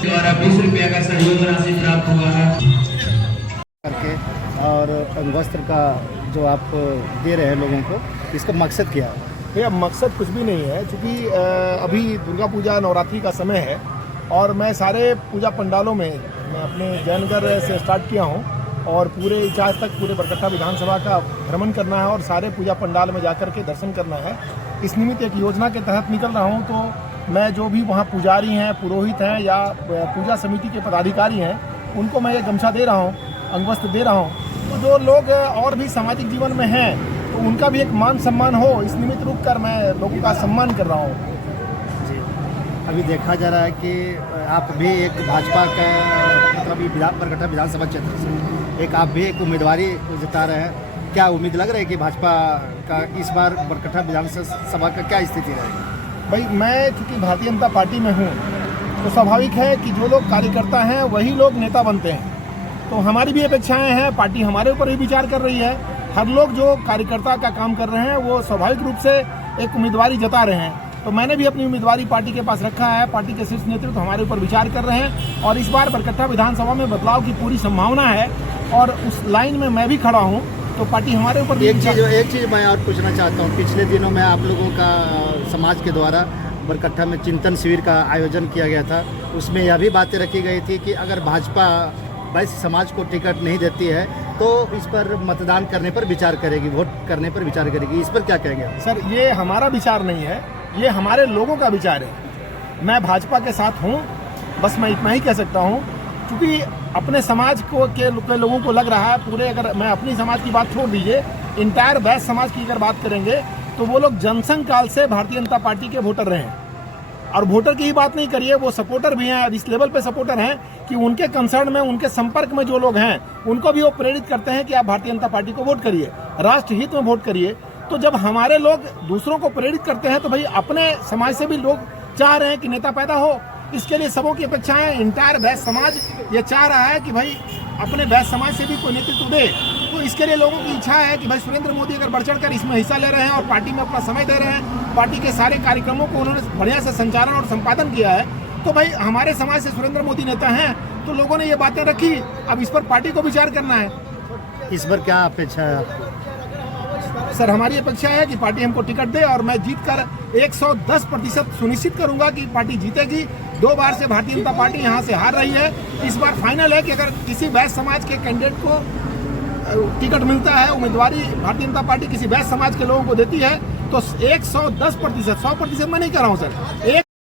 द्वारा 20 रुपया का सहयोग राशि प्राप्त हुआ है करके। और वस्त्र का जो आप दे रहे हैं लोगों को, इसका मकसद क्या है? भैया मकसद कुछ भी नहीं है, क्योंकि अभी दुर्गा पूजा नवरात्रि का समय है और मैं सारे पूजा पंडालों में मैं अपने जयनगर से स्टार्ट किया हूँ और पूरे इंचार्ज तक पूरे बरकट्टा विधानसभा का भ्रमण करना है और सारे पूजा पंडाल में जाकर के दर्शन करना है। इस निमित्त एक योजना के तहत निकल रहा हूँ, तो मैं जो भी वहाँ पुजारी हैं, पुरोहित हैं या पूजा समिति के पदाधिकारी हैं, उनको मैं ये गमछा दे रहा हूँ, अंगवस्त्र दे रहा हूँ। तो जो लोग और भी सामाजिक जीवन में हैं तो उनका भी एक मान सम्मान हो, इस निमित्त रुक कर मैं लोगों का सम्मान कर रहा हूँ। जी, अभी देखा जा रहा है कि आप भी एक भाजपा का मतलब बरकट्टा विधानसभा क्षेत्र से एक आप भी एक उम्मीदवारी जता रहे हैं। क्या उम्मीद लग रहा है कि भाजपा का इस बार बरकट्टा विधानसभा का क्या स्थिति रहेगी? भाई मैं चूँकि भारतीय जनता पार्टी में हूँ तो स्वाभाविक है कि जो लोग कार्यकर्ता हैं वही लोग नेता बनते हैं। तो हमारी भी अपेक्षाएं हैं, पार्टी हमारे ऊपर भी विचार कर रही है। हर लोग जो कार्यकर्ता का काम कर रहे हैं वो स्वाभाविक रूप से एक उम्मीदवारी जता रहे हैं। तो मैंने भी अपनी उम्मीदवारी पार्टी के पास रखा है। पार्टी के शीर्ष नेतृत्व हमारे ऊपर विचार कर रहे हैं और इस बार बरकट्टा विधानसभा में बदलाव की पूरी संभावना है और उस लाइन में मैं भी खड़ा हूँ। तो पार्टी हमारे ऊपर एक चीज़ मैं और पूछना चाहता हूँ। पिछले दिनों में आप लोगों का समाज के द्वारा बरकट्टा में चिंतन शिविर का आयोजन किया गया था। उसमें यह भी बातें रखी गई थी कि अगर भाजपा वैश्य समाज को टिकट नहीं देती है तो इस पर मतदान करने पर विचार करेगी, वोट करने पर विचार करेगी। इस पर क्या कहेंगे? सर, ये हमारा विचार नहीं है, ये हमारे लोगों का विचार है। मैं भाजपा के साथ हूँ, बस मैं इतना ही कह सकता हूँ, क्योंकि अपने समाज को के लोगों को लग रहा है पूरे, अगर मैं अपनी समाज की बात छोड़ दीजिए, इंटायर वैश्य समाज की अगर बात करेंगे तो वो लोग जनसंघ काल से भारतीय जनता पार्टी के वोटर रहे हैं। और वोटर की ही बात नहीं करिए, वो सपोर्टर भी हैं, इस लेवल पे सपोर्टर हैं कि उनके कंसर्न में, उनके संपर्क में जो लोग हैं उनको भी वो प्रेरित करते हैं कि आप भारतीय जनता पार्टी को वोट करिए, राष्ट्र हित में वोट करिए। तो जब हमारे लोग दूसरों को प्रेरित करते हैं तो भाई अपने समाज से भी लोग चाह रहे हैं कि नेता पैदा हो। इसके लिए सबों की अपेक्षाएं, इंटायर वैश्य समाज ये चाह रहा है कि भाई अपने वैश्य समाज से भी कोई नेतृत्व दे। तो इसके लिए लोगों की इच्छा है कि भाई सुरेंद्र मोदी अगर बढ़ चढ़कर इसमें हिस्सा ले रहे हैं और पार्टी में अपना समय दे रहे हैं, पार्टी के सारे कार्यक्रमों को उन्होंने बढ़िया से संचालन और संपादन किया है, तो भाई हमारे समाज से सुरेंद्र मोदी नेता हैं। तो लोगों ने ये बातें रखी, अब इस पर पार्टी को विचार करना है। इस बार क्या अपेक्षा है आपको? सर, हमारी अपेक्षा है कि पार्टी हमको टिकट दे और मैं जीतकर 110% सुनिश्चित करूंगा कि पार्टी जीतेगी। 2 बार से भारतीय जनता पार्टी यहां से हार रही है। इस बार फाइनल है कि अगर किसी वैश्य समाज के कैंडिडेट को टिकट मिलता है, उम्मीदवारी भारतीय जनता पार्टी किसी वैश्य समाज के लोगों को देती है, तो 110%, 100% मैं नहीं कह रहा हूं सर,